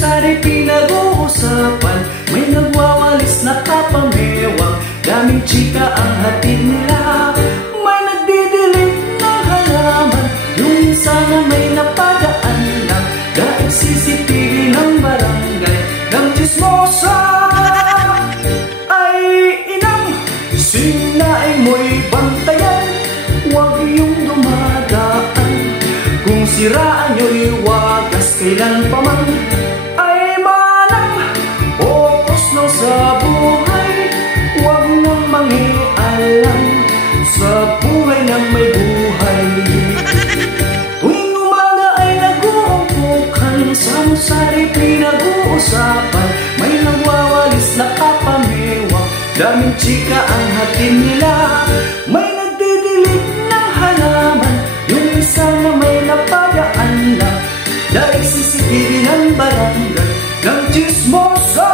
Sari-sari pinag-uusapan, may nagwawalis na kapamewang, daming chika ang hatid nila. May nagdidilig ng halaman, yung isa na may napadaan lang, dahil CCTV ng barangay ng chismosa. Ay inang, sinaing mo'y bantayan, huwag iyong dumadaan. Kung siraan nyo'y wagas kailan pa man. Ay manang, focus lang sa buhay, huwag nang mangialam sa buhay ng may buhay. Tuwing umaga ay nag-uumpukan, samsari pinag-uusapan, may nagwawalis na kapamewang, daming chika ang hatid nila. May nagdidilig ng halaman, yung isa na may napadaan lang, dahil CCTV ng barangay ng chismosa.